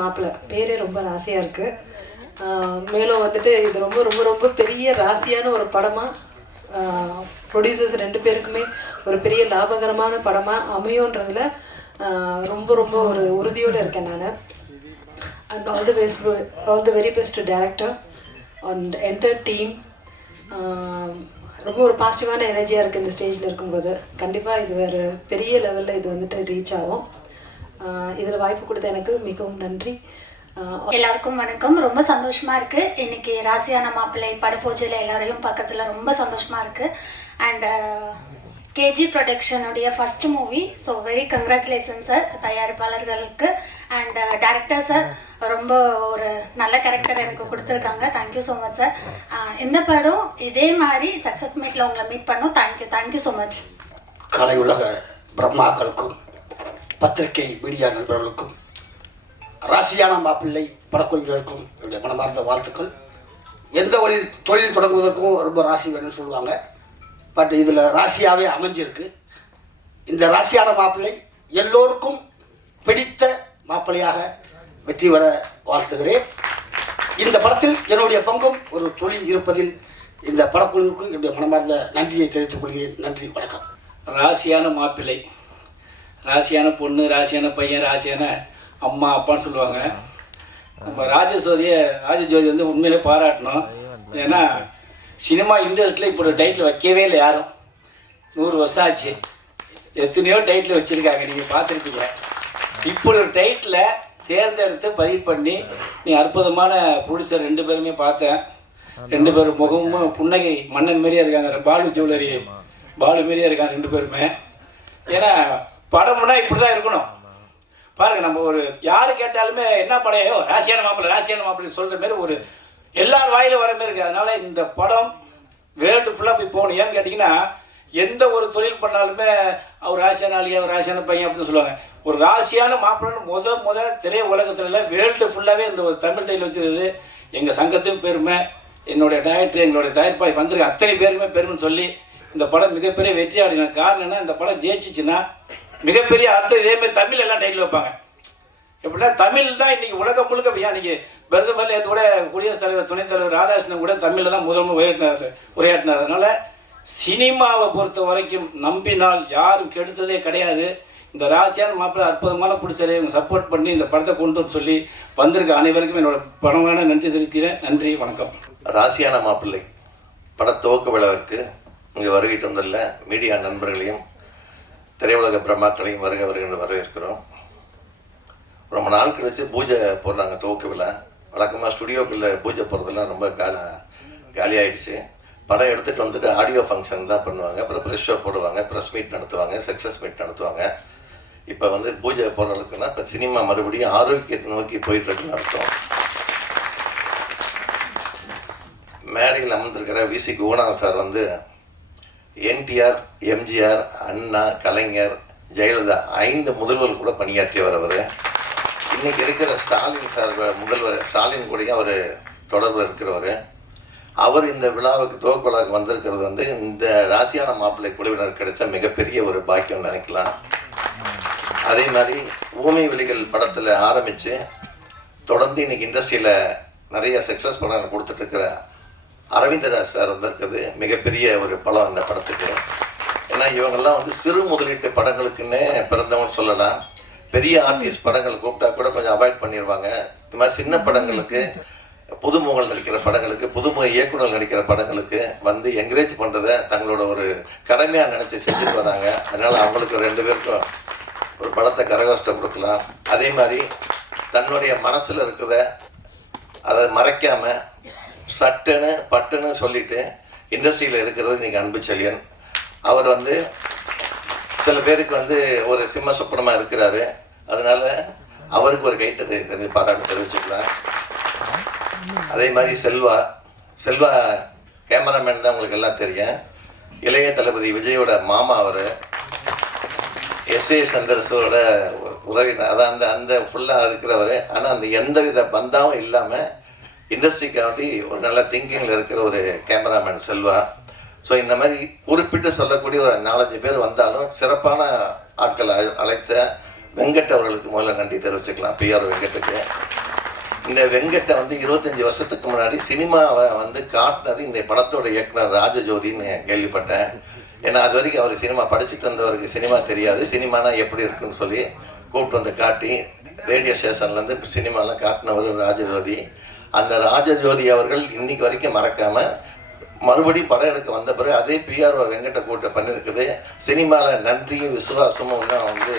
மாப்பிள்ளை பேரே ரொம்ப ராசியாக இருக்குது. மேலும் வந்துட்டு இது ரொம்ப ரொம்ப ரொம்ப பெரிய ராசியான ஒரு படமாக ப்ரொடியூசர்ஸ் 2 பேருக்குமே ஒரு பெரிய லாபகரமான படமாக அமையுன்றதுல ரொம்ப ரொம்ப ஒரு உறுதியோடு இருக்கேன் நான். And all the very best director and entire team. ரொம்ப ஒரு பாசிட்டிவான எனர்ஜியாக இருக்குது இந்த ஸ்டேஜில் இருக்கும்போது. கண்டிப்பாக இது வேறு பெரிய லெவலில் இது வந்துட்டு ரீச் ஆகும். இதில் வாய்ப்பு கொடுத்த எனக்கு மிகவும் நன்றி. எல்லாருக்கும் வணக்கம். ரொம்ப சந்தோஷமாக இருக்குது. இன்றைக்கி ராசியான மாப்பிள்ளை படப்பூஜையில் எல்லாரையும் பார்க்கறதுல ரொம்ப சந்தோஷமாக இருக்குது. அண்ட் கேஜி ப்ரொடக்ஷனுடைய first movie. So very congratulation sir தயாரிப்பாளர்களுக்கு. அண்ட் டைரக்டர் சார் ரொம்ப ஒரு நல்ல கேரக்டர் எனக்கு கொடுத்துருக்காங்க. Thank you so much sir. இந்த படம் இதே மாதிரி சக்ஸஸ் மீட்டில் உங்களை மீட் பண்ணோம். Thank you so much. கலை உலக பிரம்மாக்களுக்கும் பத்திரிகை மீடியா நண்பர்களுக்கும் ராசியான மாப்பிள்ளை படக்குழுவினருக்கும் என்னுடைய மனமார்ந்த வாழ்த்துக்கள். எந்த ஒரு தொழில் தொடங்குவதற்கும் ரொம்ப ராசி வேணும்னு சொல்லுவாங்க. பட் இதில் ராசியாகவே அமைஞ்சிருக்கு. இந்த ராசியான மாப்பிள்ளை எல்லோருக்கும் பிடித்த மாப்பிள்ளையாக வெற்றி வர வாழ்த்துகிறேன். இந்த படத்தில் என்னுடைய பங்கும் ஒரு தொழில் இருப்பதில் இந்த படக்குழுவிற்கு என்னுடைய மனமார்ந்த நன்றியை தெரிவித்துக் கொள்கிறேன். நன்றி, வணக்கம். ராசியான மாப்பிள்ளை, ராசியான பொண்ணு, ராசியான பையன், ராசியான அம்மா அப்பான்னு சொல்லுவாங்க. நம்ம ராஜஜோதி வந்து உண்மையிலே பாராட்டணும். ஏன்னா சினிமா இண்டஸ்ட்ரியில் இப்போ ஒரு டைட்டில் வைக்கவே இல்லை யாரும். 100 வருஷம் ஆச்சு. எத்தனையோ டைட்டில் வச்சுருக்காங்க, நீங்கள் பார்த்துருப்பீங்க. இப்படி ஒரு டைட்டில் தேர்ந்தெடுத்து பதிவு பண்ணி நீ அற்புதமான ப்ரொடியூசர் 2 பேருமே பார்த்தேன். 2 பேர் முகமும் புன்னகை மன்னன் மாரியே இருக்காங்க. பாலு மாரியே இருக்காங்க 2 பேருமே. ஏன்னா படம்னா இப்படி தான் இருக்கணும். பாருங்கள், நம்ம ஒரு யார் கேட்டாலுமே என்ன படையோ ராசியான மாப்பிள்ளை சொல்கிற மாரி ஒரு எல்லார் வாயிலும் வர மாரி இருக்குது. அதனால் இந்த படம் வேர்ல்டு ஃபுல்லாக போய் போகணும். ஏன்னு கேட்டிங்கன்னா எந்த ஒரு தொழில் பண்ணாலுமே அவர் ராசியான ஆளியா, அவர் ராசியான பையன் அப்படின்னு சொல்லுவாங்க. ஒரு ராசியான மாப்பிள்ளைன்னு முத திரைய உலகத்தில் வேர்ல்டு ஃபுல்லாகவே இந்த ஒரு தமிழ் டைட்டில் வச்சுருது எங்கள் சங்கத்தையும் பெருமை, என்னுடைய டைரக்டர், எங்களுடைய தயாரிப்பாளர் வந்திருக்க அத்தனை பேருமே பெருமைன்னு சொல்லி இந்த படம் மிகப்பெரிய வெற்றி அடையணும். காரணம் என்ன, இந்த படம் ஜெயிச்சிச்சுன்னா மிகப்பெரிய அர்த்தம். இதேமாதிரி தமிழ் எல்லாம் டைட்டில் வைப்பாங்க. எப்படின்னா தமிழ் தான் இன்றைக்கி உலகம் முழுக்க. இன்றைக்கி பிரதமர் நேற்று கூட குடியரசுத் தலைவர், துணைத் தலைவர் ராதாகிருஷ்ணன் கூட தமிழில் தான் முதல் உரையாற்றினார். அதனால் சினிமாவை பொறுத்த வரைக்கும் நம்பினால் யாரும் கெடுத்ததே கிடையாது. இந்த ராசியான மாப்பிள்ளை அற்புதமான பிடிச்சதை இவங்க சப்போர்ட் பண்ணி இந்த படத்தை கொண்டு வந்து சொல்லி வந்திருக்க அனைவருக்கும் என்னோட பணமான நன்றி தெரிவிக்கிறேன். நன்றி, வணக்கம். ராசியான மாப்பிள்ளை பட துவக்க விழாவிற்கு இங்கே வருகை தந்துள்ள மீடியா நண்பர்களையும் திரையுலக பிரம்மாக்களையும் வருகின்ற வரவேற்கிறோம். ரொம்ப நாள் கழிச்சு பூஜை போடுறாங்க துவக்க விழா. வழக்கமாக ஸ்டுடியோக்குள்ளே பூஜை போடுறதெல்லாம் ரொம்ப காலியாகிடுச்சு. படம் எடுத்துகிட்டு வந்துட்டு ஆடியோ ஃபங்க்ஷன் தான் பண்ணுவாங்க. அப்புறம் ப்ரெஸ் ஷோ போடுவாங்க, ப்ரெஸ் மீட் நடத்துவாங்க, சக்ஸஸ் மீட் நடத்துவாங்க. இப்போ வந்து பூஜை போடுற அளவுக்குன்னா இப்போ சினிமா மறுபடியும் ஆரோக்கியத்தை நோக்கி போயிட்டுருக்குன்னு அர்த்தம். மேடையில் அமர்ந்திருக்கிற விசி குணநாதன் சார் வந்து என்டிஆர், எம்ஜிஆர், அண்ணா, கலைஞர், ஜெயலலிதா 5 முதல்வர் கூட பணியாற்றியவர் அவர். இன்றைக்கி இருக்கிற ஸ்டாலின் சார் முதல்வர் ஸ்டாலின் கூடயும் அவர் தொடர்பில் இருக்கிறவர். அவர் இந்த விழாவுக்கு துவக்க விழாவுக்கு வந்திருக்கிறது வந்து இந்த ராசியான மாப்பிள்ளை குழுவினர் கிடைச்ச மிகப்பெரிய ஒரு பாக்கியம் நினைக்கலாம். அதே மாதிரி ஊமை விழிகள் படத்தில் ஆரம்பித்து தொடர்ந்து இன்றைக்கி இண்டஸ்ட்ரியில் நிறைய சக்ஸஸ் படம் கொடுத்துட்ருக்கிற அரவிந்தராஜ் சார் வந்திருக்குது மிகப்பெரிய ஒரு பலம் அந்த படத்துக்கு. ஏன்னா இவங்கெல்லாம் வந்து சிறு முதலீட்டு படங்களுக்குன்னே பிறந்தவன்னு சொல்லலாம். பெரிய ஆர்டிஸ்ட் படங்கள் கூப்பிட்டா கூட கொஞ்சம் அவாய்ட் பண்ணிடுவாங்க. இந்த மாதிரி சின்ன படங்களுக்கு, புதுமுகங்கள் நடிக்கிற படங்களுக்கு, புதுமுக இயக்குநர்கள் நடிக்கிற படங்களுக்கு வந்து என்கரேஜ் பண்ணுறதை தங்களோட ஒரு கடமையாக நினச்சி செஞ்சுட்டு வராங்க. அதனால் அவங்களுக்கு 2 பேருக்கும் ஒரு படத்தை கரகோஷ்டம் கொடுக்கலாம். அதே மாதிரி தன்னுடைய மனசில் இருக்கிறத அதை மறைக்காமல் சட்டுன்னு பட்டுன்னு சொல்லிட்டு இண்டஸ்ட்ரியில் இருக்கிறது இன்றைக்கி அன்பு செழியன். அவர் வந்து சில பேருக்கு வந்து ஒரு சிம்ம சொப்பனமாக இருக்கிறாரு. அதனால் அவருக்கு ஒரு கைத்தட்டை தெரிஞ்சு பாராட்டு தெரிவிச்சுக்கலாம். அதே மாதிரி செல்வா கேமராமேன் தான் உங்களுக்கு எல்லாம் தெரியும். இளைய தளபதி விஜயோட மாமா அவர். எஸ்ஏ சந்திரசோட உறவினர். அதான் அந்த ஃபுல்லாக இருக்கிறவர். ஆனால் அந்த எந்தவித பந்தாவும் இல்லாமல் இண்டஸ்ட்ரிக்காண்டி ஒரு நல்ல திங்கிங்கில் இருக்கிற ஒரு கேமராமேன் செல்வா. ஸோ இந்த மாதிரி குறிப்பிட்டு சொல்லக்கூடிய ஒரு 4-5 பேர் வந்தாலும் சிறப்பான ஆட்கள் அழைத்த வெங்கட் அவர்களுக்கு முதல்ல நன்றி தெரிவிச்சுக்கலாம், பிஆர் வெங்கட்டுக்கு. இந்த வெங்கட்டை வந்து 25 வருஷத்துக்கு முன்னாடி சினிமாவை வந்து காட்டினது இந்த படத்தோட இயக்குனர் ராஜஜோதின்னு கேள்விப்பட்டேன். ஏன்னா அது வரைக்கும் அவர் சினிமா படிச்சுட்டு வந்தவருக்கு சினிமா தெரியாது, சினிமானா எப்படி இருக்குன்னு சொல்லி கூப்பிட்டு வந்து காட்டி ரேடியோ ஸ்டேஷன்லேருந்து சினிமாலாம் காட்டினவர் ராஜஜோதி. அந்த ராஜஜோதி அவர்கள் இன்னைக்கு வரைக்கும் மறக்காமல் மறுபடியும் படம் எடுக்க வந்த பிறகு அதே பிஆர் வெங்கட்டை கூட்ட பண்ணியிருக்குது. சினிமாவில் நன்றியும் விசுவாசமும் இன்னும் வந்து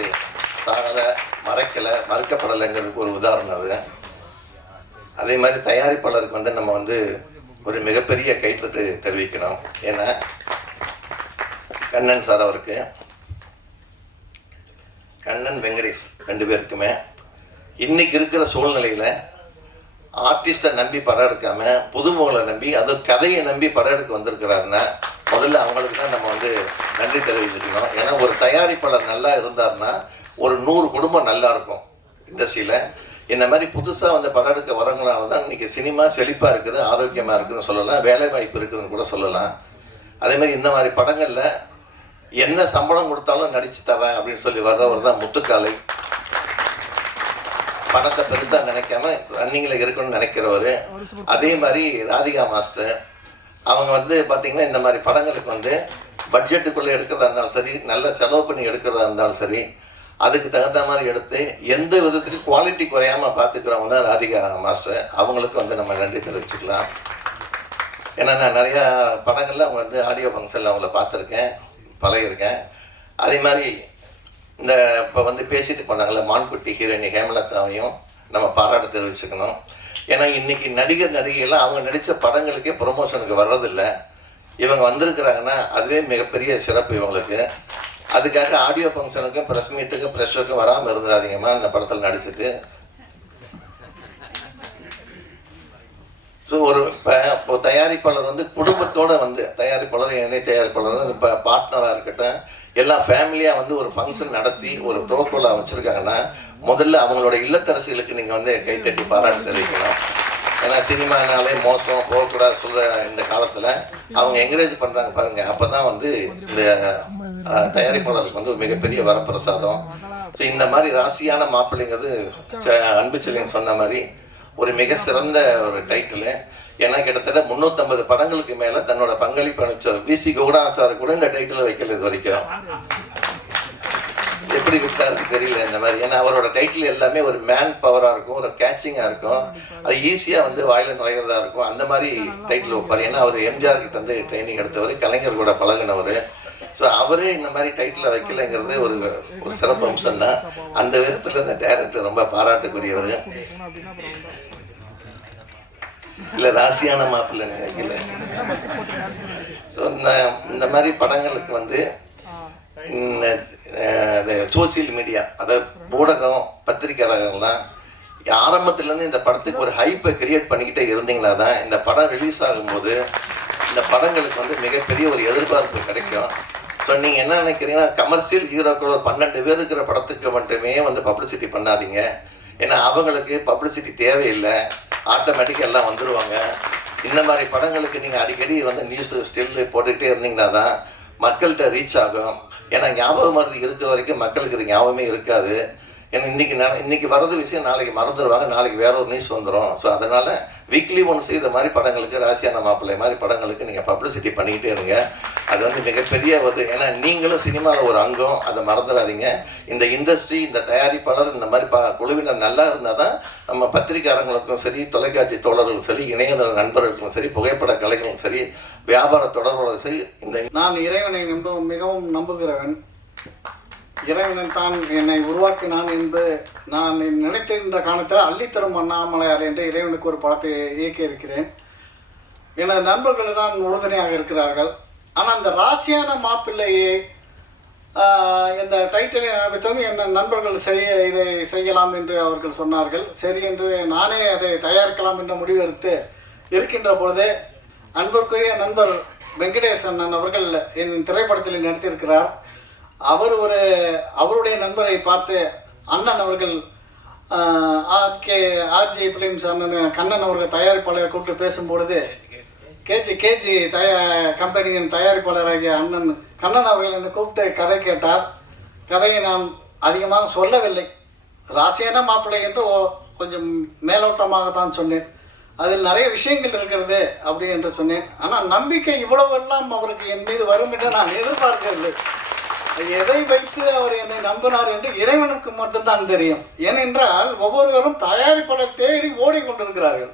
சாகலை, மறைக்கலை, மறுக்கப்படலைங்கிறதுக்கு ஒரு உதாரணம் அது. அதே மாதிரி தயாரிப்பாளருக்கு வந்து நம்ம வந்து ஒரு மிகப்பெரிய கைத்தட்டு தெரிவிக்கணும். ஏன்னா கண்ணன் சார் அவருக்கு, கண்ணன் வெங்கடேஷ் 2 பேருக்குமே இன்னைக்கு இருக்கிற சூழ்நிலையில் ஆர்டிஸ்டை நம்பி படம் எடுக்காம புதுமுகலை நம்பி அதுவும் கதையை நம்பி படம் எடுக்க வந்திருக்கிறாருன்னா முதல்ல அவங்களுக்கு தான் நம்ம வந்து நன்றி தெரிவிச்சுக்கணும். ஏன்னா ஒரு தயாரிப்பாளர் நல்லா இருந்தாருன்னா ஒரு 100 குடும்பம் நல்லா இருக்கும் இண்டஸ்ட்ரியில். இந்த மாதிரி புதுசாக வந்து படம் எடுக்க வரவங்களால தான் இன்றைக்கி சினிமா செழிப்பாக இருக்குது, ஆரோக்கியமாக இருக்குதுன்னு சொல்லலாம், வேலை வாய்ப்பு இருக்குதுன்னு கூட சொல்லலாம். அதே மாதிரி இந்த மாதிரி படங்களில் என்ன சம்பளம் கொடுத்தாலும் நடிச்சு தரேன் அப்படின்னு சொல்லி வர்றவர் தான் முத்துக்காலை. பணத்தை பெருசாக நினைக்காம ரன்னிங்கில் இருக்கணும்னு நினைக்கிறவர். அதே மாதிரி ராதிகா மாஸ்டர் அவங்க வந்து பார்த்திங்கன்னா இந்த மாதிரி படங்களுக்கு வந்து பட்ஜெட்டுக்குள்ளே எடுக்கிறதா இருந்தாலும் சரி, நல்ல செலவு பண்ணி எடுக்கிறதா இருந்தாலும் சரி, அதுக்கு தகுந்த மாதிரி எடுத்து எந்த விதத்துக்கு குவாலிட்டி குறையாமல் பார்த்துக்கிறவங்க தான் ராதிகா மாஸ்டர். அவங்களுக்கு வந்து நம்ம நன்றி தெரிவிச்சுக்கலாம். ஏன்னா நான் நிறையா படங்களில் அவங்க வந்து ஆடியோ ஃபங்க்ஷனில் அவங்கள பார்த்துருக்கேன், பழகிருக்கேன். அதே மாதிரி இந்த இப்போ வந்து பேசிட்டு போனாங்களே மான்குட்டி ஹீரோயினி ஹேமலதாவையும் நம்ம பாராட்டு தெரிவிச்சுக்கணும். ஏன்னா இன்றைக்கி நடிகர் நடிகைலாம் அவங்க நடித்த படங்களுக்கே ப்ரொமோஷனுக்கு வர்றதில்லை. இவங்க வந்திருக்கிறாங்கன்னா அதுவே மிகப்பெரிய சிறப்பு இவங்களுக்கு. அதுக்காக ஆடியோ ஃபங்க்ஷனுக்கும் ப்ரெஸ் மீட்டுக்கும் ப்ரெஸ் ஷோக்கும் வராமல் இருந்துடாதீங்கம்மா இந்த படத்தில் நடிச்சுட்டு. ஸோ ஒரு இப்போ தயாரிப்பாளர் வந்து குடும்பத்தோடு வந்து தயாரிப்பாளர் இணை தயாரிப்பாளர் இப்போ பார்ட்னராக இருக்கட்டும் எல்லாம் ஃபேமிலியாக வந்து ஒரு ஃபங்க்ஷன் நடத்தி ஒரு தோக்கோலா வச்சுருக்காங்கன்னா முதல்ல அவங்களோட இல்லத்தரசிகளுக்கு நீங்கள் வந்து கைத்தட்டி பாராட்டு தெரிவிக்கணும். ஏன்னா சினிமானாலே மோசம் போகக்கூடாது சொல்கிற இந்த காலத்தில் அவங்க என்கரேஜ் பண்ணுறாங்க பாருங்கள். அப்போ தான் வந்து இந்த தயாரிப்பாளருக்கு வந்து ஒரு மிகப்பெரிய வரப்பிரசாதம். ஸோ இந்த மாதிரி ராசியான மாப்பிள்ளைங்கிறது அன்புச்செழியன் சொன்ன மாதிரி ஒரு மிக சிறந்த ஒரு டைட்டிலு. ஏன்னா கிட்டத்தட்ட 350 படங்களுக்கு மேலே தன்னோட பங்களிப்பு அனுப்பிச்சார். விசி கவுடா சார் கூட இந்த டைட்டில் வைக்கல இது வரைக்கும். எப்படி விட்டாருக்கு தெரியல இந்த மாதிரி. ஏன்னா அவரோட டைட்டில் எல்லாமே ஒரு மேன் பவராக இருக்கும், ஒரு கேட்சிங்காக இருக்கும், அது ஈஸியாக வந்து வாயில் நுழைகிறதா இருக்கும். அந்த மாதிரி டைட்டில் வைப்பார். ஏன்னா அவர் எம்ஜிஆர் கிட்ட வந்து ட்ரைனிங் எடுத்தவர், கலைஞர் கூட பழகினவர். ஸோ அவரே இந்த மாதிரி டைட்டில் வைக்கலைங்கிறது ஒரு ஒரு சிறப்பு அம்சம் தான். அந்த விதத்தில் இந்த டைரக்டர் ரொம்ப பாராட்டுக்குரியவர். இல்லை ராசியான மாப்பிள்ளை நினைக்கல. ஸோ இந்த மாதிரி படங்களுக்கு வந்து சோசியல் மீடியா அதாவது ஊடகம் பத்திரிகையாளர்கள்லாம் ஆரம்பத்துலேருந்து இந்த படத்துக்கு ஒரு ஹைப்பை கிரியேட் பண்ணிக்கிட்டே இருந்தீங்களா தான் இந்த படம் ரிலீஸ் ஆகும்போது இந்த படங்களுக்கு வந்து மிகப்பெரிய ஒரு எதிர்பார்ப்பு கிடைக்கும். ஸோ நீங்கள் என்ன நினைக்கிறீங்கன்னா கமர்ஷியல் ஹீரோக்கள் ஒரு 12 பேர் இருக்கிற படத்துக்கு மட்டுமே வந்து பப்ளிசிட்டி பண்ணாதீங்க. ஏன்னா அவங்களுக்கு பப்ளிசிட்டி தேவையில்லை, ஆட்டோமேட்டிக்காக எல்லாம் வந்துடுவாங்க. இந்த மாதிரி படங்களுக்கு நீங்கள் அடிக்கடி வந்து நியூஸ் ஸ்டில் போட்டுக்கிட்டே இருந்தீங்கன்னா தான் மக்கள்கிட்ட ரீச் ஆகும். ஏன்னா ஞாபகம் மருந்து இருக்கிற வரைக்கும் மக்களுக்கு இது ஞாபகமே இருக்காது. ஏன்னா இன்னைக்கு வர்றது விஷயம் நாளைக்கு மறந்துடுவாங்க, நாளைக்கு வேற ஒரு நியூஸ் வந்துடும். ஸோ அதனால் வீக்லி ஒன்ஸ் இந்த மாதிரி படங்களுக்கு ராசியான மாப்பிள்ளை மாதிரி படங்களுக்கு நீங்கள் பப்ளிசிட்டி பண்ணிக்கிட்டே இருங்க. அது வந்து மிகப்பெரிய ஒரு ஏன்னா நீங்களும் சினிமாவில் ஒரு அங்கம், அதை மறந்துடாதீங்க. இந்த இண்டஸ்ட்ரி இந்த தயாரிப்பாளர் இந்த மாதிரி குழுவினர் நல்லா இருந்தால் தான் நம்ம பத்திரிகையாளர்களுக்கும் சரி, தொலைக்காட்சி தோழர்களுக்கும் சரி, இணையதள நண்பர்களுக்கும் சரி, புகைப்பட கலைகளுக்கும் சரி, வியாபார தொடர்புகளும் சரி. நான் இறைவனை மிகவும் நம்புகிறவன். இறைவன் தான் என்னை உருவாக்கினான் என்று நான் நினைத்திருந்த காலத்தில் அள்ளித்தரும் அண்ணாமலையார் என்ற இறைவனுக்கு ஒரு படத்தை இயக்கியிருக்கிறேன். எனது நண்பர்கள் தான் உறுதுணையாக இருக்கிறார்கள். ஆனால் அந்த ராசியான மாப்பிள்ளையை இந்த டைட்டிலை நினைத்ததும் என் நண்பர்கள் இதை செய்யலாம் என்று அவர்கள் சொன்னார்கள். சரி என்று நானே அதை தயாரிக்கலாம் என்ற முடிவு எடுத்து இருக்கின்ற பொழுது அன்பிற்குரிய நண்பர் வெங்கடேசன் அவர்கள் என் திரைப்படத்தில் நடித்திருக்கிறார். அவருடைய நண்பரை பார்த்து அண்ணன் அவர்கள் ஆர்ஜே ஃபிலிம்ஸ் அண்ணன் கண்ணன் அவர்கள் தயாரிப்பாளரை கூப்பிட்டு பேசும்பொழுது கேஜி கம்பெனியின் தயாரிப்பாளராகிய அண்ணன் கண்ணன் அவர்கள் என்னை கூப்பிட்டு கதை கேட்டார். கதையை நான் அதிகமாக சொல்லவில்லை. ராசியான மாப்பிள்ளை என்று கொஞ்சம் மேலோட்டமாக தான் சொன்னேன். அதில் நிறைய விஷயங்கள் இருக்கிறது அப்படி என்று சொன்னேன். ஆனால் நம்பிக்கை இவ்வளவெல்லாம் அவருக்கு என் மீது வரும் என்று நான் எதிர்பார்க்கவில்லை. எதை வைத்து அவர் என்னை நம்பினார் என்று இறைவனுக்கு மட்டும்தான் தெரியும். ஏனென்றால் ஒவ்வொருவரும் தயாரிப்பாளர் தேடி ஓடிக்கொண்டிருக்கிறார்கள்.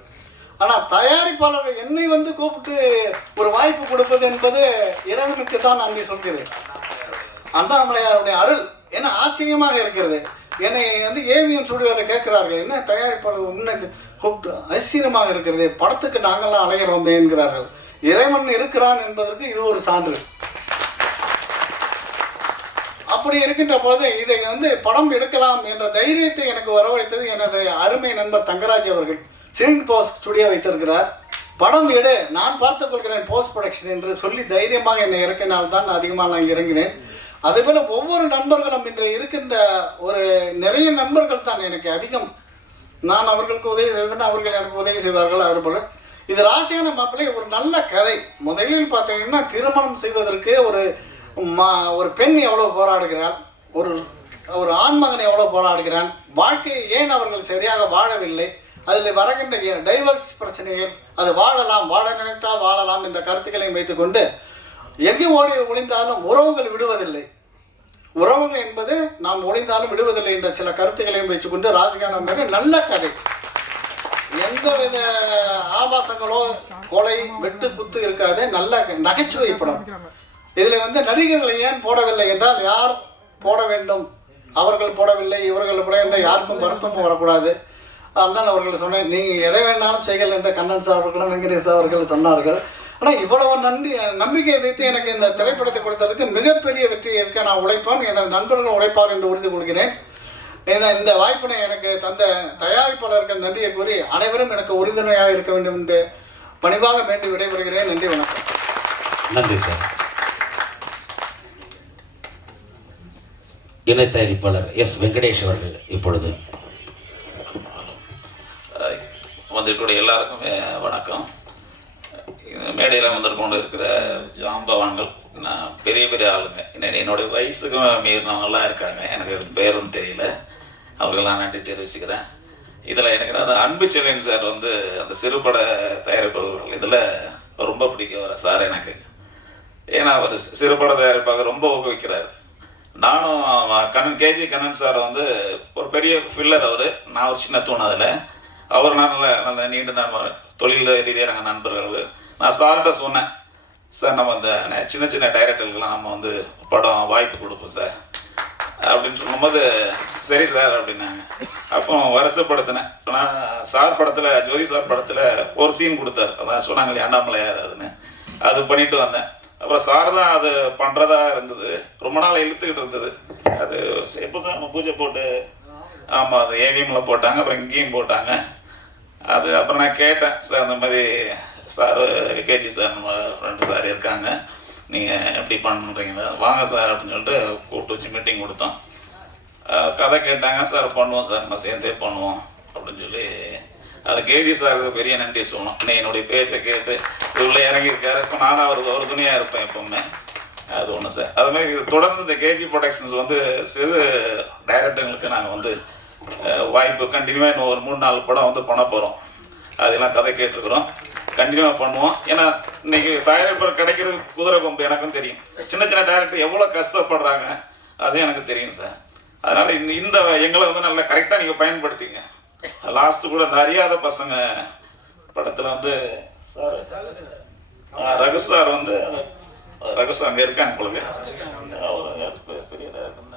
ஆனால் தயாரிப்பாளர் என்னை வந்து கூப்பிட்டு ஒரு வாய்ப்பு கொடுப்பது என்பது இறைவனுக்கு தான் நன்றி சொல்கிறேன். அண்ணாமலையாருடைய அருள் என்ன ஆச்சரியமாக இருக்கிறது. என்னை வந்து ஏவிஎம் ஸ்டுடியோவில் கேட்கிறார்கள், என்ன தயாரிப்பாளர் உன்னை கூப்பிட்டு ஆச்சரியமாக இருக்கிறது, படத்துக்கு நாங்கள்லாம் அலைகிறோமே என்கிறார்கள். இறைவன் இருக்கிறான் என்பதற்கு இது ஒரு சான்று. அப்படி இருக்கின்ற பொழுது இதை வந்து படம் எடுக்கலாம் என்ற தைரியத்தை எனக்கு வரவழைத்தது எனது அருமை நண்பர் தங்கராஜ் அவர்கள். சிரிங் போஸ்ட் ஸ்டுடியோ வைத்திருக்கிறார். படம் எடு, நான் பார்த்துக் கொள்கிறேன் போஸ்ட் ப்ரொடக்ஷன் என்று சொல்லி தைரியமாக என்னை இறக்கினால்தான் அதிகமாக நான் இறங்கினேன். அதேபோல் ஒவ்வொரு நண்பர்களும் இன்று இருக்கின்ற ஒரு நிறைய நண்பர்கள் தான் எனக்கு அதிகம். நான் அவர்களுக்கு உதவி செய்வேன், அவர்கள் எனக்கு உதவி செய்வார்கள். அதுபோல் இது ராசியான மாப்பிள்ளை ஒரு நல்ல கதை. முதலில் பார்த்தீங்கன்னா திருமணம் செய்வதற்கு ஒரு பெண் எவ்வளோ போராடுகிறாள், ஒரு ஆண்மகன் எவ்வளோ போராடுகிறான், வாழ்க்கையை ஏன் அவர்கள் சரியாக வாழவில்லை, அதில் வருகின்ற டைவர்ஸ் பிரச்சனைகள், அது வாழ நினைத்தால் வாழலாம் என்ற கருத்துக்களையும் வைத்துக்கொண்டு எங்கே ஒளிந்தாலும் உறவுகள் விடுவதில்லை, உறவுகள் என்பது நாம் ஒளிந்தாலும் விடுவதில்லை என்ற சில கருத்துக்களையும் வச்சுக்கொண்டு ராசியான நல்ல கதை. எந்தவித ஆபாசங்களோ கொலை வெட்டு குத்து இருக்காது. நல்ல நகைச்சுவை படம். இதில் வந்து நடிகர்களை ஏன் போடவில்லை என்றால், யார் போட வேண்டும், அவர்கள் போடவில்லை இவர்கள் போட என்ற யாருக்கும் வருத்தமும் வரக்கூடாது. அதனால் அவர்கள் சொன்னேன், நீங்கள் எதை வேணாலும் செய்கள் என்று கண்ணன் சார் அவர்களும் வெங்கடேஷ் அவர்கள் சொன்னார்கள். ஆனால் இவ்வளவு நம்பிக்கை வைத்து எனக்கு இந்த திரைப்படத்தை கொடுத்ததற்கு மிகப்பெரிய வெற்றி இருக்க நான் உழைப்பேன், எனது நண்பர்கள் உழைப்பார் என்று உறுதி கொள்கிறேன். இந்த வாய்ப்பினை எனக்கு தந்த தயாரிப்பாளர்கள் நன்றியை கூறி அனைவரும் எனக்கு உறுதுணையாக இருக்க வேண்டும் என்று பணிவாக வேண்டி விடைபெறுகிறேன். நன்றி, வணக்கம். நன்றி சார். இணை தயாரிப்பாளர் எஸ் வெங்கடேஷ் அவர்கள் இப்பொழுது. வந்திருக்கூடிய எல்லாருக்குமே வணக்கம். மேடையில் வந்திருக்கொண்டு இருக்கிற ஜாம்பவான்கள், நான் பெரிய பெரிய ஆளுங்க, என்னுடைய வயசுக்கும் மீறினவங்களாம் இருக்காங்க, எனக்கு பேரும் தெரியல, அவர்களெலாம் நன்றி தெரிவிச்சுக்கிறேன். இதில் எனக்கு அந்த அன்பு செல்வன் சார் வந்து அந்த சிறுபட தயாரிப்பாளர்கள் இதில் ரொம்ப பிடிக்கும் வர சார் எனக்கு. ஏன்னா அவர் சிறுபட தயாரிப்பாக ரொம்ப ஊக்குவிக்கிறார். நானும் கேஜி கண்ணன் சார் வந்து ஒரு பெரிய ஃபில்லர் அவர், நான் ஒரு சின்ன தூண். அதில் அவர் நான் நல்ல நீண்ட நண்பர், தொழில் ரீதியாக நாங்கள் நண்பர்கள். நான் சார்கிட்ட சொன்னேன், சார் நம்ம இந்த சின்ன சின்ன டைரக்டர்களுக்கெல்லாம் நம்ம வந்து படம் வாய்ப்பு கொடுப்போம் சார் அப்படின்னு சொல்லும்போது, சரி சார் அப்படின்னாங்க. அப்போ வருஷப்படுத்தினேன். நான் சார் படத்தில், ஜோதி சார் படத்தில் ஒரு சீன் கொடுத்தாரு, அதான் சொன்னாங்க இல்லையா அண்ணாமலையார், அதுன்னு அது பண்ணிட்டு வந்தேன். அப்புறம் சார் தான் அது பண்ணுறதா இருந்தது, ரொம்ப நாள் இழுத்துக்கிட்டு இருந்தது. அது எப்போ சார் நம்ம பூஜை போட்டு, ஆமாம் அது ஏவிஎம்மில் போட்டாங்க, அப்புறம் இங்கேயும் போட்டாங்க. அது அப்புறம் நான் கேட்டேன், சார் அந்த மாதிரி சார் கேஜி சார் நம்ம 2 சார் இருக்காங்க, நீங்கள் எப்படி பண்ணுறீங்களா, வாங்க சார் அப்படின்னு சொல்லிட்டு கூப்பிட்டு வச்சு மீட்டிங் கொடுத்தோம். கதை கேட்டாங்க, சார் பண்ணுவோம் சார், நம்ம சேர்ந்தே பண்ணுவோம் அப்படின்னு சொல்லி. அது கேஜி சாருக்கு பெரிய நன்றி சொல்லணும். என்னுடைய பேச்சை கேட்டு இவ்வளோ இறங்கியிருக்காரு. இப்போ நானும் அவருக்கு ஒரு துணியாக இருப்பேன் எப்போவுமே. அது ஒன்று சார். அதுமாதிரி தொடர்ந்து இந்த கேஜி ப்ரொடக்ஷன்ஸ் வந்து சிறு டைரக்டர்களுக்கு நாங்கள் வந்து வாய்ப்பு கண்டினியூவாக இன்னும் ஒரு 3-4 படம் வந்து பண்ண போகிறோம். அதெல்லாம் கதை கேட்டிருக்கிறோம், கண்டினியூவாக பண்ணுவோம். ஏன்னா இன்றைக்கி தயாரிப்பாளர் கிடைக்கிறது குதிரை கொம்பு, எனக்கும் தெரியும். சின்ன சின்ன டைரக்டர் எவ்வளோ கஷ்டப்படுறாங்க அதுவும் எனக்கு தெரியும் சார். அதனால் இந்த எங்களை வந்து நல்லா கரெக்டாக நீங்கள் பயன்படுத்திங்க. லாஸ்ட்டு கூட இந்த அறியாத பசங்க படத்தில் வந்து சார் ரகு சார் வந்து ரகு சார் அங்கே இருக்காங்க உங்களுக்கு, பெரிய டைரக்டர்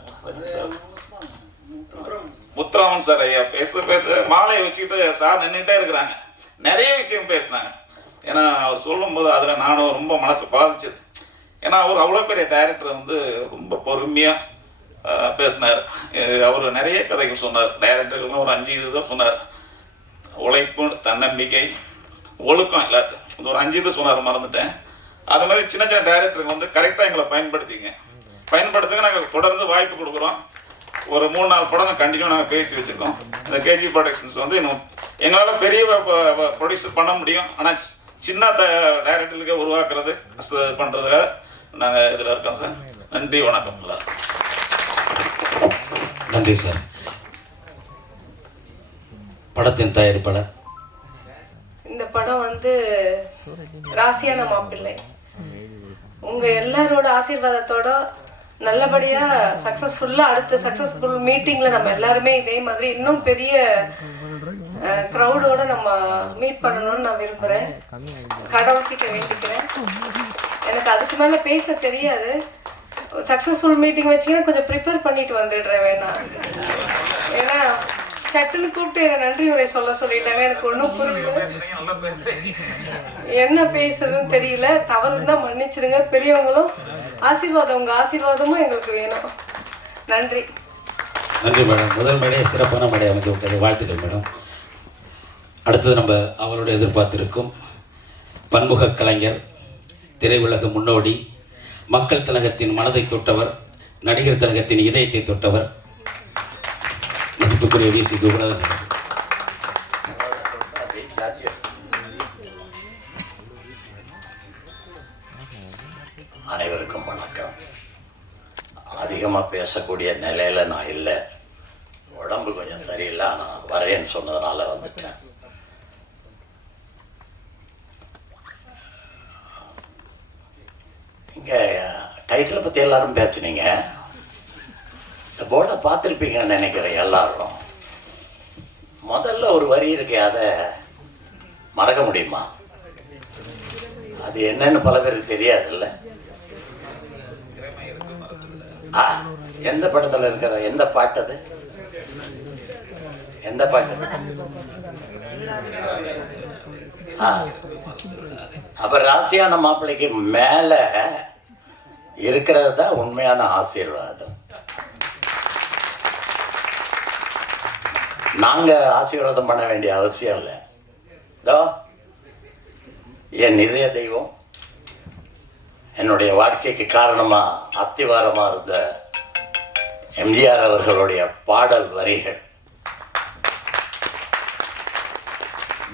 முத்துராமன் சார் ஐயா பேச மாலையை வச்சுக்கிட்டு சார் நின்றுட்டே இருக்கிறாங்க. நிறைய விஷயம் பேசினாங்க. ஏன்னா அவர் சொல்லும்போது அதில் நானும் ரொம்ப மனசு பாதிச்சது. ஏன்னா அவர் அவ்வளோ பெரிய டைரக்டர் வந்து ரொம்ப பொறுமையாக பேசினார். அவர் நிறைய கதைகள் சொன்னார். டைரக்டர்களும் ஒரு 5 இது தான் சொன்னார். உழைப்பு, தன்னம்பிக்கை, ஒழுக்கம், எல்லாத்தையும் இந்த ஒரு 5 இது சொன்னார், மறந்துட்டேன். அது மாதிரி சின்ன சின்ன டைரக்டருக்கு வந்து கரெக்டாக எங்களை பயன்படுத்துங்க. நாங்கள் தொடர்ந்து வாய்ப்பு கொடுக்குறோம். ஒரு 3-4 படம் கண்டினியூ நாங்கள் பேசி வச்சுருக்கோம். இந்த கேஜி ப்ரொடக்ஷன்ஸ் வந்து இன்னும் எங்களால் பெரிய ப்ரொடியூசர் பண்ண முடியும், ஆனால் சின்ன டைரக்டர்களுக்கு உருவாக்குறது பண்ணுறதுக்காக நாங்கள் இதில் இருக்கோம் சார். நன்றி, வணக்கம். நன்றி சார். படத்தின் தயாரிப்பாளர். இந்த படம் வந்து ராசியான மாப்பிள்ளை உங்க எல்லாரோட ஆசீர்வாதத்தோட நல்லபடியா சக்சஸ்ஃபுல்லா அடுத்த சக்சஸ்ஃபுல் மீட்டிங்ல நம்ம எல்லாருமே இதே மாதிரி இன்னும் பெரிய க்ரௌடோட நம்ம மீட் பண்ணணும்னு நான் விரும்புறேன். கடவுள்கிட்ட வேண்டிக்கிறேன். எனக்கு அதுக்கு மேல பேச தெரியாது. சக்சஸ்ஃபுல் மீட்டிங் வச்சிங்கன்னா கொஞ்சம் ப்ரிப்பேர் பண்ணிட்டு வந்துடுறேன் வேணாம். ஏன்னா சட்டுன்னு கூப்பிட்டு என்ன நன்றி உரை சொல்லிட்டாங்க. எனக்கு ஒன்றும் புரியல, என்ன பேசுறதுன்னு தெரியல. தவறு இருந்தால் மன்னிச்சிடுங்க. பெரியவங்களும் ஆசீர்வாதம், உங்கள் ஆசீர்வாதமும் எங்களுக்கு வேணும். நன்றி. நன்றி மேடம். முதல் மேடையை சிறப்பான மேடை அமைந்து விட்டது. வாழ்த்துக்கள் மேடம். அடுத்தது நம்ம அவரோட எதிர்பார்த்திருக்கும் பன்முக கலைஞர், திரையுலக முன்னோடி, மக்கள் திலகத்தின் மனதை தொட்டவர், நடிகர் திலகத்தின் இதயத்தை தொட்டவர், மதிப்புக்குரிய விசி குணநாதன். அனைவருக்கும் வணக்கம். அதிகமாக பேசக்கூடிய நிலையில் நான் இல்லை. உடம்பு கொஞ்சம் சரியில்லை. ஆனால் வரேன்னு சொன்னதுனால வந்துட்டேன். இங்கே டைட்டிலை பற்றி எல்லாரும் பேசுனீங்க. இந்த போர்டை பார்த்துருப்பீங்கன்னு நினைக்கிறேன் எல்லாரும். முதல்ல ஒரு வரி இருக்கு, அதை மறக்க முடியுமா? அது என்னன்னு பல பேருக்கு தெரியாதுல்ல. எந்த படத்தில் இருக்கிற எந்த பாட்டு அது? எந்த பாட்டு? அப்ப ராசியான மாப்பிள்ளைக்கு மேல இருக்கிறது தான் உண்மையான ஆசீர்வாதம். நாங்க ஆசீர்வாதம் பண்ண வேண்டிய அவசியம் இல்லை. என் இதய தெய்வம், என்னுடைய வாழ்க்கைக்கு காரணமா அஸ்திவாரமா இருந்த எம்ஜிஆர் அவர்களுடைய பாடல் வரிகள்.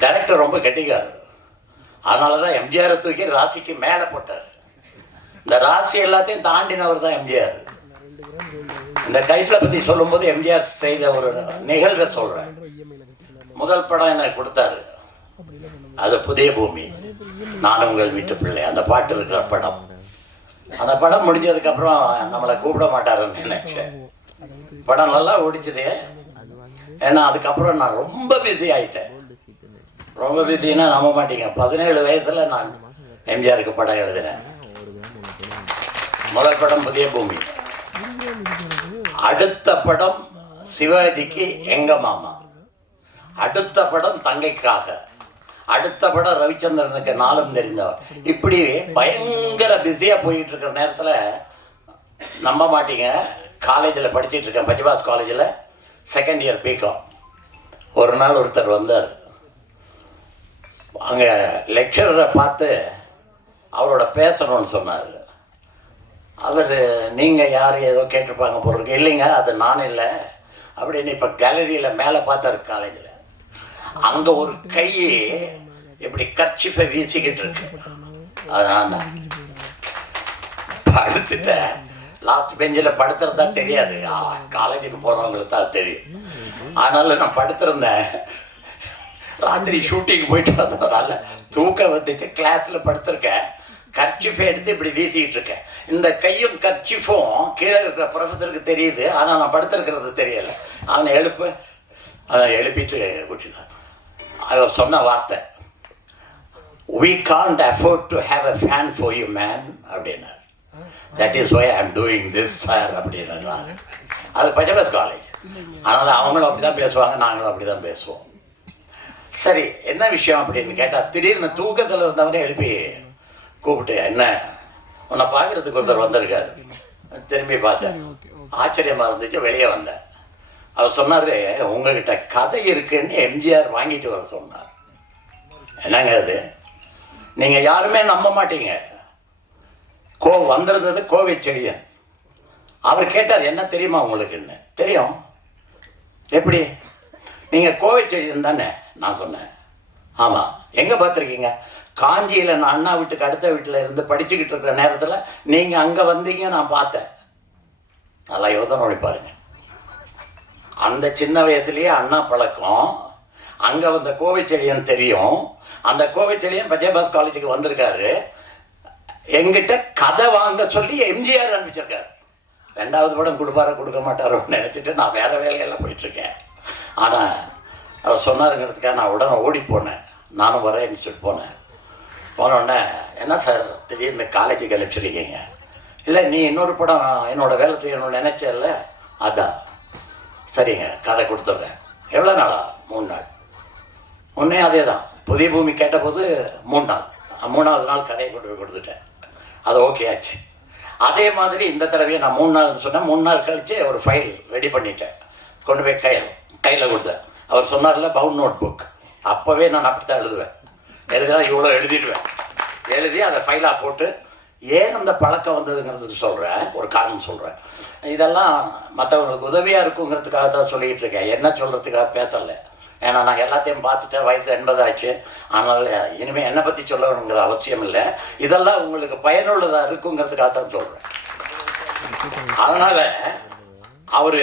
டைரக்டர் ரொம்ப கெட்டிக்காரர். அதனாலதான் எம்ஜிஆரை தூக்கி ராசிக்கு மேல போட்டார். இந்த ராசி எல்லாத்தையும் தாண்டினவர் தான் எம்ஜிஆர். இந்த டைட்டிலை பத்தி சொல்லும் போது எம்ஜிஆர் செய்த ஒரு நிகழ்வை சொல்றேன். முதல் படம் எனக்கு கொடுத்தாரு, அது புதிய பூமி, நான் உங்கள் வீட்டு பிள்ளை. அந்த பாட்டு இருக்கிற படம். அந்த படம் முடிஞ்சதுக்கு அப்புறம் நம்மளை கூப்பிட மாட்டாருன்னு நினைச்சேன். படம் நல்லா ஓடிச்சது. ஏன்னா அதுக்கப்புறம் நான் ரொம்ப பிஸி ஆயிட்டேன். ரொம்ப பிஸின்னா நம்ப மாட்டீங்க, 17 வயசுல நான் எம்ஜிஆருக்கு படம் எழுதினேன். முதல் படம் புதிய பூமி, அடுத்த படம் சிவாஜிக்கு எங்க மாமா, அடுத்த படம் தங்கைக்காக, அடுத்த படம் ரவிச்சந்திரனுக்கு நாளும் தெரிந்தவர். இப்படி பயங்கர பிஸியா போயிட்டு இருக்கிற நேரத்தில் நம்ப மாட்டீங்க, காலேஜில் படிச்சுட்டு இருக்கேன், பச்சபாஸ் காலேஜில் செகண்ட் இயர் பிகாம். ஒரு நாள் ஒருத்தர் வந்தார். அங்கே லெக்சரரை பார்த்து அவரோட பேசணும்னு சொன்னார். அவர் நீங்கள் யார் ஏதோ கேட்டிருப்பாங்க போல இருக்கு. இல்லைங்க, அது நான் இல்லை அப்படின்னு. இப்போ கேலரியில் மேலே பார்த்தாரு காலேஜில். அங்கே ஒரு கை இப்படி கர்ச்சிப்பை வீசிக்கிட்டு இருக்கு. அதான் படுத்துட்டேன். லாஸ்ட் பெஞ்சில் படுத்துறதா தெரியாது, காலேஜுக்கு போகிறவங்களுக்கு தான் தெரியும். அதனால நான் படுத்திருந்தேன். ராத்திரி ஷூட்டிங் போயிட்டு வந்ததுனால தூக்கம் வந்துச்சு. கிளாஸில் படுத்திருக்கேன். கர்ச்சிஃபை எடுத்து இப்படி வீசிக்கிட்டு இருக்கேன். இந்த கையும் கர்ச்சிஃபும் கீழே இருக்கிற ப்ரொஃபஸருக்கு தெரியுது, ஆனால் நான் படுத்திருக்கிறது தெரியலை. அவனை எழுப்பிட்டு கூட்டினான். அவர் சொன்ன வார்த்தை, "We can't afford to have a fan for you, man" அப்படின்னார். "That is why I'm doing this, sir" அப்படின்னா. அது பச்சபாஸ் காலேஜ். அதனால் அவங்களும் அப்படி தான் பேசுவாங்க, நாங்களும் அப்படி தான் பேசுவோம். சரி, என்ன விஷயம் அப்படின்னு கேட்டால், திடீர்னு தூக்கத்தில் இருந்தவங்க எழுப்பி கூப்பிட்டு, "என்ன, உன்னை பார்க்குறதுக்கு ஒருத்தர் வந்திருக்காரு." திரும்பி பார்த்தேன், ஆச்சரியமாக இருந்துச்சு. வெளியே வந்தேன். அவர் சொன்னார், "உங்ககிட்ட கதை இருக்குன்னு எம்ஜிஆர் வாங்கிட்டு வர சொன்னார்." என்னங்க அது? நீங்கள் யாருமே நம்ப மாட்டீங்க. வந்திருந்தது கோவை செழியன். அவர் கேட்டார், "என்ன தெரியுமா உங்களுக்குன்னு?" "தெரியும்." "எப்படி?" "நீங்கள் கோவை செழியன் தானே?" நான் சொன்னேன். "ஆமாம்." "எங்கே பார்த்துருக்கீங்க?" "காஞ்சியில் நான் அண்ணா வீட்டுக்கு அடுத்த வீட்டில் இருந்து படிச்சுக்கிட்டு இருக்கிற நேரத்தில் நீங்கள் அங்கே வந்தீங்க, நான் பார்த்தேன்." நல்லா யோசனை பண்ணி பாருங்க. அந்த சின்ன வயசுலேயே அண்ணா பழக்கம். அங்கே வந்த கோவைச்செழியன் தெரியும். அந்த கோவைச்செழியன் விஜயபாஸ் காலேஜுக்கு வந்திருக்காரு. எங்கிட்ட கதை வாங்க சொல்லி எம்ஜிஆர் அனுப்பிச்சிருக்காரு. 2வது படம் கொடுப்பாரோ கொடுக்க மாட்டாரோன்னு நினச்சிட்டு நான் வேறு வேலையெல்லாம் போயிட்டுருக்கேன். ஆனால் அவர் சொன்னாருங்கிறதுக்காக நான் உடனே ஓடி போனேன். நானும் வரேன்னு சொல்லிட்டு போனேன். போனோடனே என்ன சார் திடீர்னு காலேஜுக்கு அனுப்பிச்சிருக்கீங்க? இல்லை நீ இன்னொரு படம் என்னோடய வேலை செய்யணும்னு நினச்சல, அதான். சரிங்க, கதை கொடுத்துட்றேன். எவ்வளோ நாளா? 3 நாள். முன்னே அதே தான். புதிய பூமி கேட்டபோது 3 நாள். 3வது நாள் கதையை கொண்டு போய் கொடுத்துட்டேன். அது ஓகே ஆச்சு. அதே மாதிரி இந்த தடவையை நான் 3 நாள் சொன்னேன். 3 நாள் கழித்து ஒரு ஃபைல் ரெடி பண்ணிட்டேன். கொண்டு போய் கையில் கொடுத்தேன். அவர் சொன்னார்ல பவுண்ட் நோட் புக், அப்போவே நான் அப்படி தான் எழுதுவேன். எழுதினா இவ்வளோ எழுதிடுவேன். எழுதி அதை ஃபைலாக போட்டு ஏன் அந்த பழக்கம் வந்ததுங்கிறது சொல்கிறேன். ஒரு காரணம் சொல்கிறேன். இதெல்லாம் மற்றவங்களுக்கு உதவியாக இருக்குங்கிறதுக்காக தான் சொல்லிகிட்டு இருக்கேன். என்ன சொல்கிறதுக்காக பேசலை. ஏன்னா நான் எல்லாத்தையும் பார்த்துட்டேன். வயசு 80 ஆச்சு. அதனால் இனிமேல் என்னை பற்றி சொல்லணுங்கிற அவசியம் இல்லை. இதெல்லாம் உங்களுக்கு பயனுள்ளதாக இருக்குங்கிறதுக்காக தான் சொல்கிறேன். அதனால் அவர்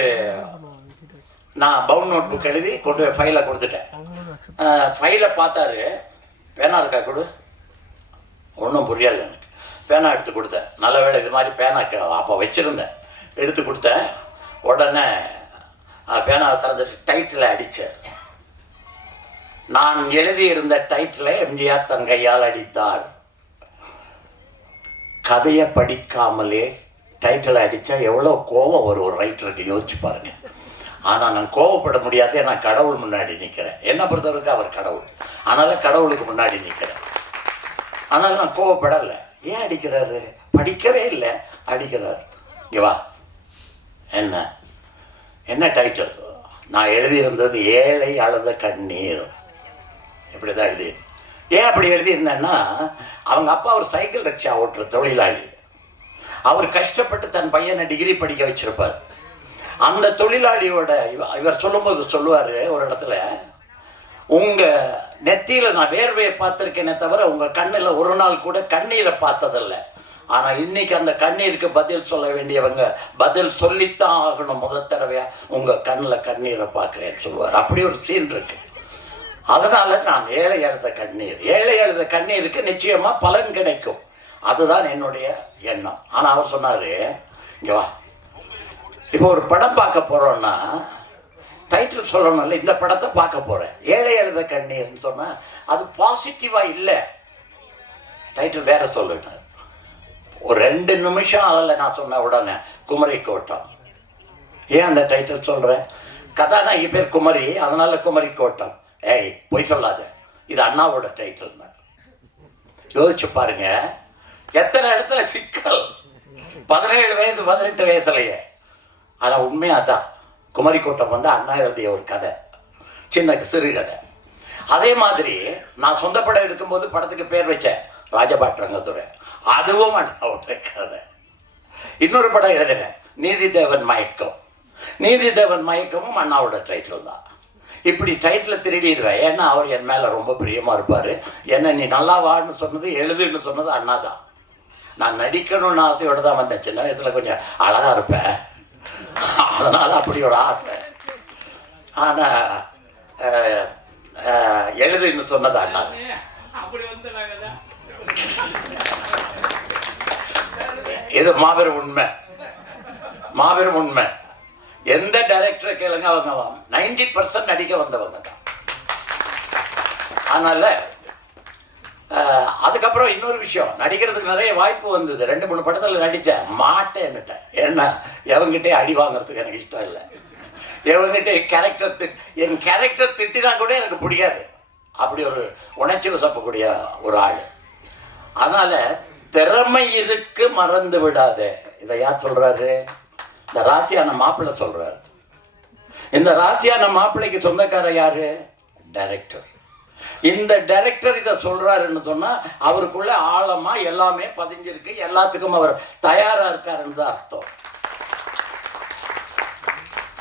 நான் பவுண்ட் நோட் புக் எழுதி கொண்டு போய் ஃபைலை கொடுத்துட்டேன். ஃபைலை பார்த்தாரு. பேனா இருக்கா கொடு. ஒன்றும் புரியலை எனக்கு. பேனா எடுத்து கொடுத்தேன். நல்ல வேளை இது மாதிரி பேனா அப்போ வச்சுருந்தேன். எடுத்து கொடுத்தேன். உடனே பேனாவை திறந்துட்டு டைட்டில் அடித்தார். நான் எழுதியிருந்த டைட்டிலை எம்ஜிஆர் தன் கையால் அடித்தார். கதையை படிக்காமலே டைட்டிலை அடித்தா எவ்வளோ கோபம் வரும் ஒரு ரைட்டருக்கு, யோசிச்சு பாருங்க. ஆனால் நான் கோபப்பட முடியாது. நான் கடவுள் முன்னாடி நிற்கிறேன். என்னை பொறுத்தவரைக்கும் அவர் கடவுள். அதனால் கடவுளுக்கு முன்னாடி நிற்கிறேன். அதனால் நான் கோபப்படலை. ஏன் அடிக்கிறாரு? படிக்கவே இல்லை, அடிக்கிறார். இங்கே வா. என்ன டைட்டில்? நான் எழுதியிருந்தது ஏழை அழுத கண்ணீர். இப்படி தான் எழுதி. ஏன் அப்படி எழுதியிருந்தேன்னா, அவங்க அப்பா ஒரு சைக்கிள் ரிக்ஷா ஓட்டுற தொழிலாளி. அவர் கஷ்டப்பட்டு தன் பையனை டிகிரி படிக்க வச்சிருப்பார். அந்த தொழிலாளியோட இவர் சொல்லும்போது சொல்லுவார் ஒரு இடத்துல, உங்கள் நெத்தியில் நான் வேர்வையை பார்த்துருக்கேனே தவிர உங்கள் கண்ணில் ஒரு நாள் கூட கண்ணீரை பார்த்ததில்லை. ஆனால் இன்னைக்கு அந்த கண்ணீருக்கு பதில் சொல்ல வேண்டியவங்க பதில் சொல்லித்தான் ஆகணும். முதல் தடவையாக உங்கள் கண்ணில் கண்ணீரை பார்க்குறேன்னு சொல்லுவார். அப்படி ஒரு சீன் இருக்கு. அதனால் நான் ஏழை அழுத கண்ணீர், ஏழை அழுத கண்ணீருக்கு நிச்சயமாக பலன் கிடைக்கும். அதுதான் என்னுடைய எண்ணம். ஆனால் அவர் சொன்னார், இங்கே வா, இப்போ ஒரு படம் பார்க்க போகிறோன்னா டைட்டில் சொல்லணும்ல. இந்த படத்தை பார்க்க போகிறேன், ஏழை அழுத கண்ணீர்னு சொன்னால் அது பாசிட்டிவாக இல்லை. டைட்டில் வேற சொல்லிட்டார். ஒரு 2 நிமிஷம் அதில் நான் சொன்ன உடனே குமரி கோட்டம். ஏன் அந்த டைட்டில் சொல்கிறேன்? கதாநாயகி பேர் குமரி, அதனால குமரி கோட்டம். ஏய் பொய் சொல்லாத, இது அண்ணாவோட டைட்டில் தான். யோசிச்சு பாருங்க, எத்தனை இடத்துல சிக்கல். 17 வயசு 18 வயசுலையே. ஆனால் உண்மையாக தான் குமரி கோட்டம் வந்து அண்ணா எழுதிய ஒரு கதை, சின்ன சிறுகதை. அதே மாதிரி நான் சொந்த படம் எடுக்கும்போது படத்துக்கு பேர் வச்சேன் ராஜபாட் ரங்கத்துறை, அதுவும் அண்ணாவோட கதை. இன்னொரு படம் எழுதினேன் நீதிதேவன் மயக்கம், நீதிதேவன் மயக்கமும் அண்ணாவோட டைட்டில் தான். இப்படி டைட்டில் திருடிடுவேன். ஏன்னா அவர் என் மேலே ரொம்ப பிரியமாக இருப்பார். என்ன நீ நல்லா வான்னு சொன்னது, எழுதுன்னு சொன்னது அண்ணா தான். நான் நடிக்கணும்னு ஆசையோடு தான் வந்தேன். சின்ன வயசில் கொஞ்சம் அழகாக இருப்பேன், அதனால் அப்படி ஒரு ஆசை. ஆனால் எழுதுன்னு சொன்னது அண்ணா. இது மாபெரும் உண்மை, மாபெரும் உண்மை. எந்த டைரக்டரை கேளுங்க, அவங்க 90% நடிக்க வந்தவங்க தான். அதனால அதுக்கப்புறம் இன்னொரு விஷயம், நடிக்கிறதுக்கு நிறைய வாய்ப்பு வந்தது. 2-3 படத்தில் நடித்தேன், மாட்டேன்னுட்டேன். ஏன்னா எவங்கிட்டே அடி வாங்குறதுக்கு எனக்கு இஷ்டம் இல்லை. எவங்கிட்டே என் கேரக்டர் திட்டினா கூட எனக்கு பிடிக்காது. அப்படி ஒரு உணர்ச்சி வசப்பக்கூடிய ஒரு ஆள். அதனால் திறமை இருக்கு, மறந்து விடாதே. இதை யார் சொல்கிறாரு? இந்த ராசியான மாப்பிள்ளை சொல்கிறார். இந்த ராசியான மாப்பிள்ளைக்கு சொந்தக்கார யாரு? டைரக்டர். இந்த டைரக்டர் இதை சொல்கிறாருன்னு சொன்னால் அவருக்குள்ள ஆழமாக எல்லாமே பதிஞ்சிருக்கு, எல்லாத்துக்கும் அவர் தயாராக இருக்காருன்னு தான் அர்த்தம்.